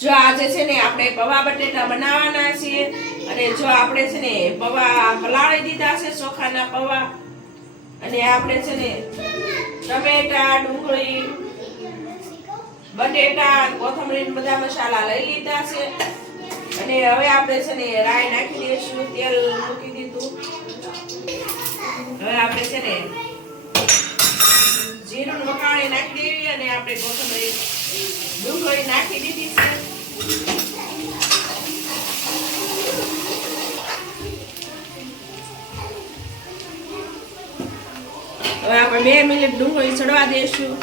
જો આજે છે ને આપણે પૌવા બટેટા બનાવવાના છીએ અને જો આપણે છે ને પૌવા પલાળી દીધા છે ચોખાના પૌવા અને આપણે છે ને ટમેટા, ડુંગળી, બટેટા કોથમરીને બધા મસાલા લઈ લીધા છે. અને હવે આપણે છે ને રાઈ નાખી દઈશું, તેલ મૂકી દીધું. હવે આપણે છે ને જીરું વકાણી નાખી દેવી અને આપણે કોથમરી ડુંગળી નાખી દીધી છે. બે મિનિટ ડુંગળી ચડવા દઈશું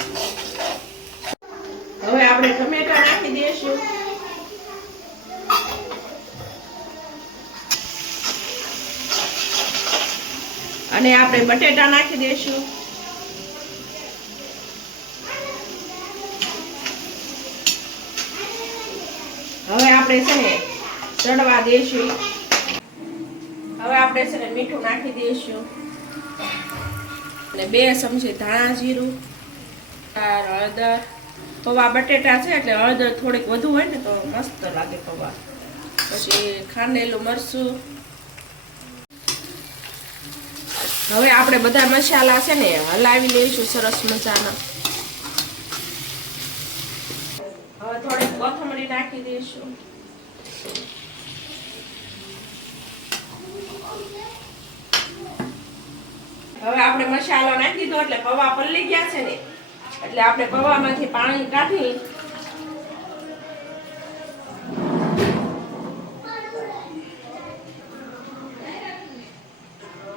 હવે આપણે ટમેટા નાખી દઈશું અને આપણે બટેટા નાખી દઈશું હવે આપણે છે ને ચડવા દઈશું હવે આપણે છે ને મીઠું નાખી દઈશું અને બે ચમચી ધાણા જીરું હળદર. પૌવા બટેટા છે એટલે હળદર થોડીક વધુ હોય ને તો મસ્ત લાગે પૌવા પછી ખાંડેલું મરચું. હવે આપણે બધા મસાલા છે ને હલાવી લઈશું સરસ મજાના. હવે થોડીક કોથમરી નાખી દઈશું હવે આપણે મસાલો નાખી દીધો એટલે પૌવા પલળી ગયા છે ને. એટલે આપણે પૌવામાંથી પાણી કાઢી.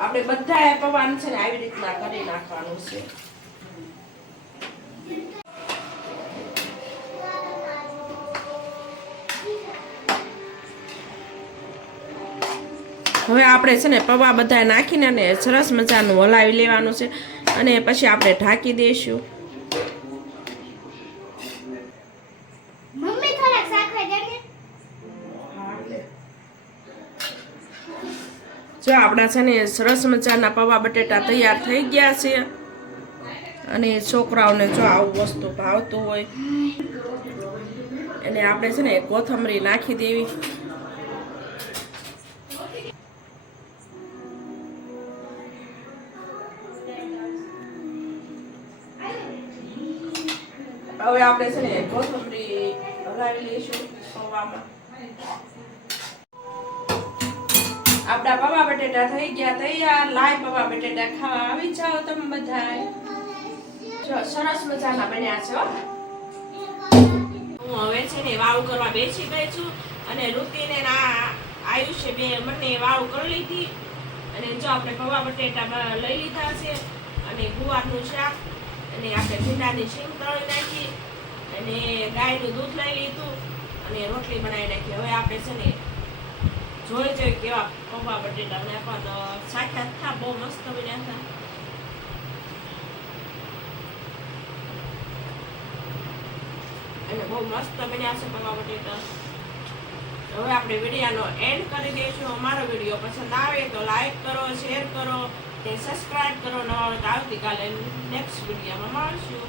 આપણે બધા પૌવાનું છે ને આવી રીતના કરી નાખવાનું છે. હવે આપણે છે ને પૌવા બધા નાખીને અને સરસ મજાનું હલાવી લેવાનું છે. અને પછી આપણે ઢાંકી દઈશું. જો આપણા છે ને સરસ મજાના પૌવા બટેટા તૈયાર થઈ ગયા છે. અને છોકરાઓને જો આવું વસ્તુ ભાવતું હોય. અને આપણે છે ને કોથમરી નાખી દેવી. હવે આપણે છે ને કોથમરી હલાવી લઈશું પૌવામાં આપણા પવા બટેટા થઈ ગયા તૈયાર. લાય પવા બટેટા ખાવા. આવી જાઓ તમે બધા જો, સરસ મજાના બન્યા છો. હું હવે છે ને વાવ કરવા બેસી ગઈ છું અને ઋતિને ના આયુષ્ય બે બંને વાવ કરી લીધી. અને જો આપણે પૌવા બટેટા લઈ લીધા છે અને ગુવારનું શાક અને આપણે ભીંડાની શીંગ તળી નાખી અને ગાયનું દૂધ લઈ લીધું અને રોટલી બનાવી નાખી. હવે આપણે છે ને જોઈ જોઈ કેવા પપ્પા બટેટા નાખવા તો સાચા થા બહુ મસ્ત બન્યા હતા. અને બહુ મસ્ત બન્યા છે પપ્પા બટેટા. હવે આપણે વિડીયાનો એન્ડ કરી દઈશું. અમારો વીડિયો પસંદ આવે તો લાઈક કરો શેર કરો ને સબસ્ક્રાઇબ કરો. નવા તો આવતીકાલે નેક્સ્ટ વિડીયામાં મળશું.